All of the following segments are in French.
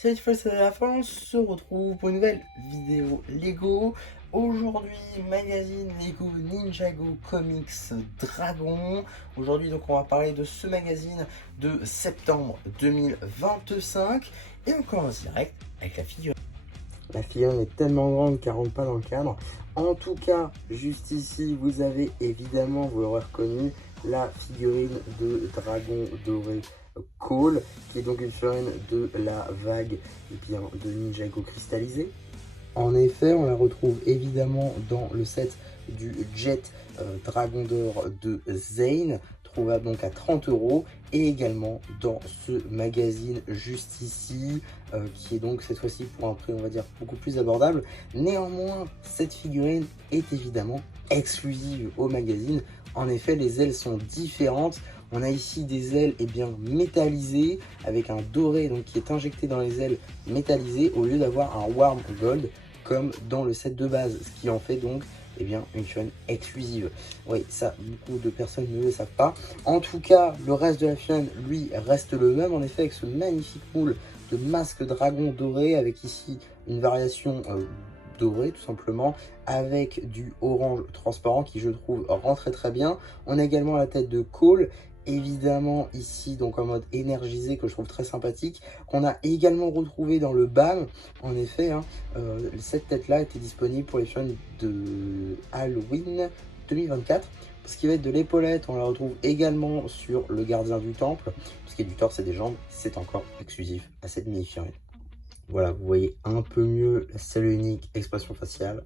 Cette fois c'est la fin, on se retrouve pour une nouvelle vidéo Lego. Aujourd'hui, magazine Lego Ninjago Comics Dragon. Aujourd'hui, donc, on va parler de ce magazine de septembre 2025. Et on commence direct avec la figure. La figurine est tellement grande qu'elle rentre pas dans le cadre. En tout cas, juste ici, vous avez évidemment, vous l'aurez reconnu, la figurine de dragon doré Cole, qui est donc une figurine de la vague et bien de Ninjago cristallisé. En effet, on la retrouve évidemment dans le set du Jet Dragon d'Or de Zane, trouvable donc à 30 € et également dans ce magazine juste ici, qui est donc cette fois-ci pour un prix on va dire beaucoup plus abordable. Néanmoins, cette figurine est évidemment exclusive au magazine. En effet, les ailes sont différentes. On a ici des ailes bien métallisées avec un doré donc, qui est injecté dans les ailes métallisées au lieu d'avoir un warm gold comme dans le set de base, ce qui en fait donc bien, une figurine exclusive. Oui, ça, beaucoup de personnes ne le savent pas. En tout cas, le reste de la figurine, lui, reste le même, en effet, avec ce magnifique moule de masque dragon doré, avec ici une variation dorée, tout simplement, avec du orange transparent, qui, je trouve, rend très bien. On a également la tête de Cole, évidemment ici donc en mode énergisé, que je trouve très sympathique, qu'on a également retrouvé dans le BAM. En effet, cette tête là était disponible pour les figurines de Halloween 2024. Pour ce qui va être de l'épaulette, on la retrouve également sur le gardien du temple. Pour ce qui est du torse et des jambes, c'est encore exclusif à cette mini figurine. Voilà, vous voyez un peu mieux la seule et unique expression faciale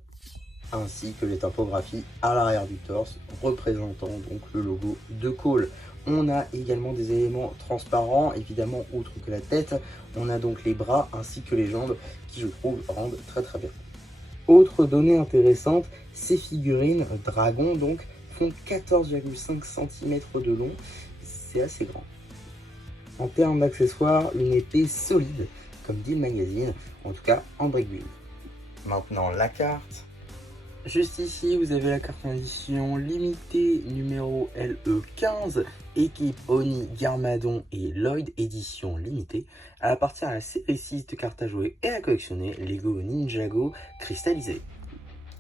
ainsi que les typographies à l'arrière du torse représentant donc le logo de Cole. On a également des éléments transparents, évidemment, outre que la tête. On a donc les bras ainsi que les jambes qui, je trouve, rendent très bien. Autre donnée intéressante, ces figurines dragon donc font 14,5 cm de long. C'est assez grand. En termes d'accessoires, une épée solide, comme dit le magazine, en tout cas en brick build. Maintenant la carte. Juste ici, vous avez la carte en édition limitée numéro LE15, équipe Oni, Garmadon et Lloyd, édition limitée. Elle appartient à la série 6 de cartes à jouer et à collectionner Lego Ninjago cristallisé.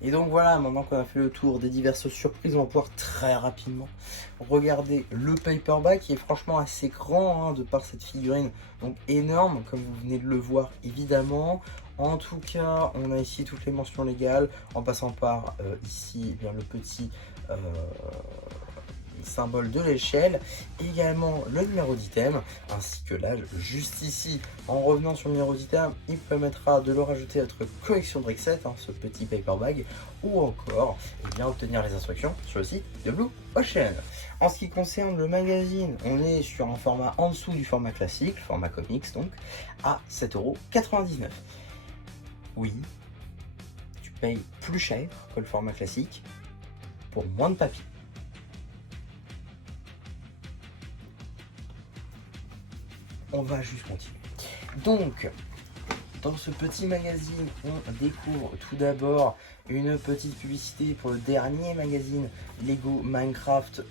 Et donc voilà, maintenant qu'on a fait le tour des diverses surprises, on va pouvoir très rapidement regarder le paperback qui est franchement assez grand de par cette figurine, donc énorme comme vous venez de le voir évidemment. En tout cas, on a ici toutes les mentions légales en passant par ici bien, le petit symbole de l'échelle, également le numéro d'item ainsi que l'âge juste ici. En revenant sur le numéro d'item, il permettra de le rajouter à votre collection de Brickset, ce petit paper bag, ou encore bien obtenir les instructions sur le site de Blue Ocean. En ce qui concerne le magazine, on est sur un format en dessous du format classique, format comics donc, à 7,99 €. Oui, tu payes plus cher que le format classique pour moins de papier. On va juste continuer. Donc, dans ce petit magazine, on découvre tout d'abord une petite publicité pour le dernier magazine Lego Minecraft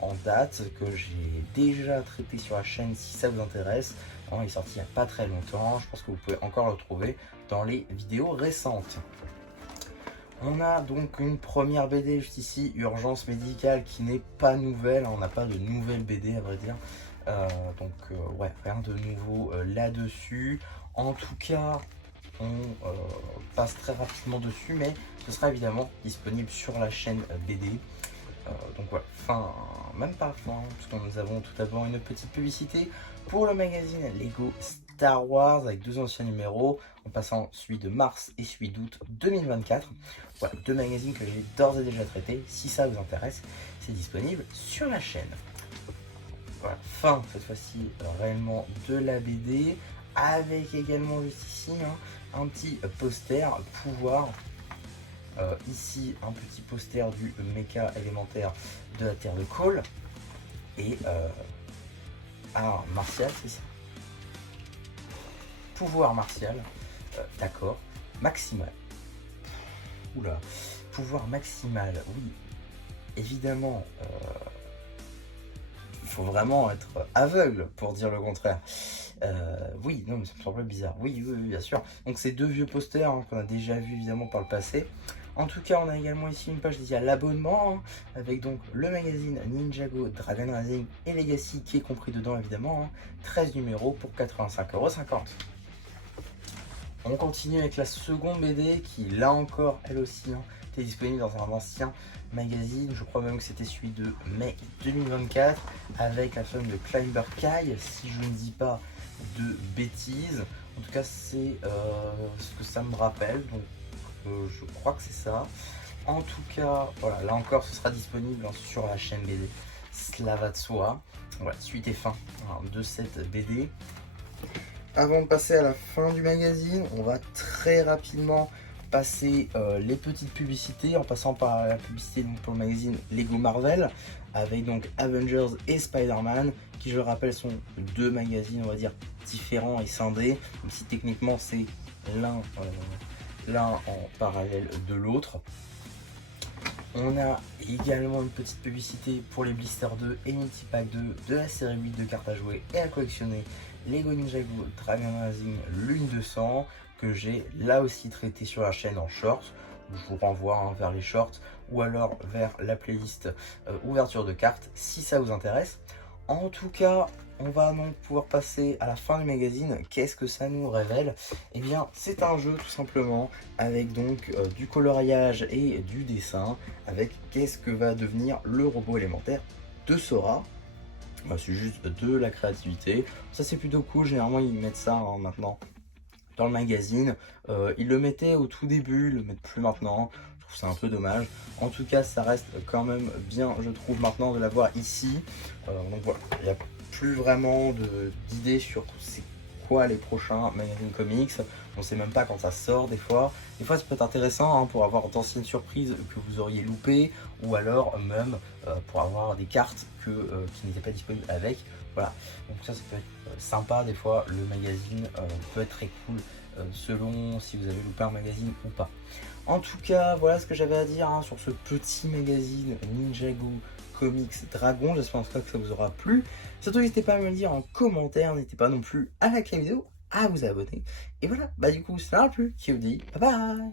en date, que j'ai déjà traité sur la chaîne si ça vous intéresse. Il est sorti il n'y a pas très longtemps, je pense que vous pouvez encore le trouver dans les vidéos récentes. On a donc une première BD juste ici, Urgence médicale, qui n'est pas nouvelle, on n'a pas de nouvelle BD à vrai dire. Ouais, rien de nouveau là-dessus. En tout cas, on passe très rapidement dessus, mais ce sera évidemment disponible sur la chaîne BD. Donc voilà, même pas fin, parce que nous avons tout d'abord une petite publicité pour le magazine Lego Star Wars avec 2 anciens numéros, en passant celui de mars et celui d'août 2024. Voilà, 2 magazines que j'ai d'ores et déjà traités. Si ça vous intéresse, c'est disponible sur la chaîne. Voilà, fin cette fois-ci réellement de la BD, avec également juste ici un petit poster pouvoir. Ici un petit poster du méca élémentaire de la Terre de Cole. Et alors martial, c'est ça. Pouvoir martial, d'accord. Maximal. Oula, pouvoir maximal, oui. Évidemment, il faut vraiment être aveugle pour dire le contraire. Oui, non, mais ça me semblait bizarre. Oui, oui, oui, bien sûr. Donc, c'est deux vieux posters hein, qu'on a déjà vu évidemment par le passé. En tout cas, on a également ici une page dédiée à l'abonnement, hein, avec donc le magazine Ninjago, Dragon Rising et Legacy qui est compris dedans évidemment. Hein, 13 numéros pour 85,50 €. On continue avec la seconde BD qui, là encore, elle aussi, hein, était disponible dans un ancien magazine. Je crois même que c'était celui de mai 2024 avec la femme de Climber Kai, si je ne dis pas de bêtises. En tout cas, c'est ce que ça me rappelle. Donc, je crois que c'est ça. En tout cas, voilà, là encore, ce sera disponible sur la chaîne BD. Cela va de soi. Voilà, suite et fin hein, de cette BD. Avant de passer à la fin du magazine, on va très rapidement passer les petites publicités en passant par la publicité donc, pour le magazine Lego Marvel avec donc Avengers et Spider-Man qui, je le rappelle, sont deux magazines on va dire différents et scindés, même si techniquement c'est l'un en parallèle de l'autre. On a également une petite publicité pour les Blister 2 et Multipack 2 de la série 8 de cartes à jouer et à collectionner Lego Ninjago Dragon Rising Lune 200 que j'ai là aussi traité sur la chaîne en shorts. Je vous renvoie hein, vers les shorts ou alors vers la playlist ouverture de cartes si ça vous intéresse. En tout cas, on va donc pouvoir passer à la fin du magazine. Qu'est-ce que ça nous révèle? Eh bien, c'est un jeu tout simplement avec donc du coloriage et du dessin avec qu'est-ce que va devenir le robot élémentaire de Sora. Bah, c'est juste de la créativité. Ça, c'est plutôt cool. Généralement, ils mettent ça hein, maintenant dans le magazine. Ils le mettaient au tout début, ils le mettent plus maintenant. Je trouve ça un peu dommage. En tout cas, ça reste quand même bien, je trouve, maintenant de l'avoir ici. Donc voilà, il n'y a plus vraiment d'idées sur c'est quoi les prochains magazines comics. On ne sait même pas quand ça sort des fois. Des fois, ça peut être intéressant hein, pour avoir d'anciennes surprises que vous auriez loupées ou alors même pour avoir des cartes qui n'étaient pas disponibles avec. Voilà, donc ça peut être sympa des fois. Le magazine peut être très cool selon si vous avez loupé un magazine ou pas. En tout cas, voilà ce que j'avais à dire hein, sur ce petit magazine Ninjago Comics Dragon. J'espère en tout cas que ça vous aura plu. Surtout, n'hésitez pas à me le dire en commentaire. N'hésitez pas non plus à liker la vidéo, à vous abonner. Et voilà, bah du coup, ça n'aura plus. Qui vous dit bye bye.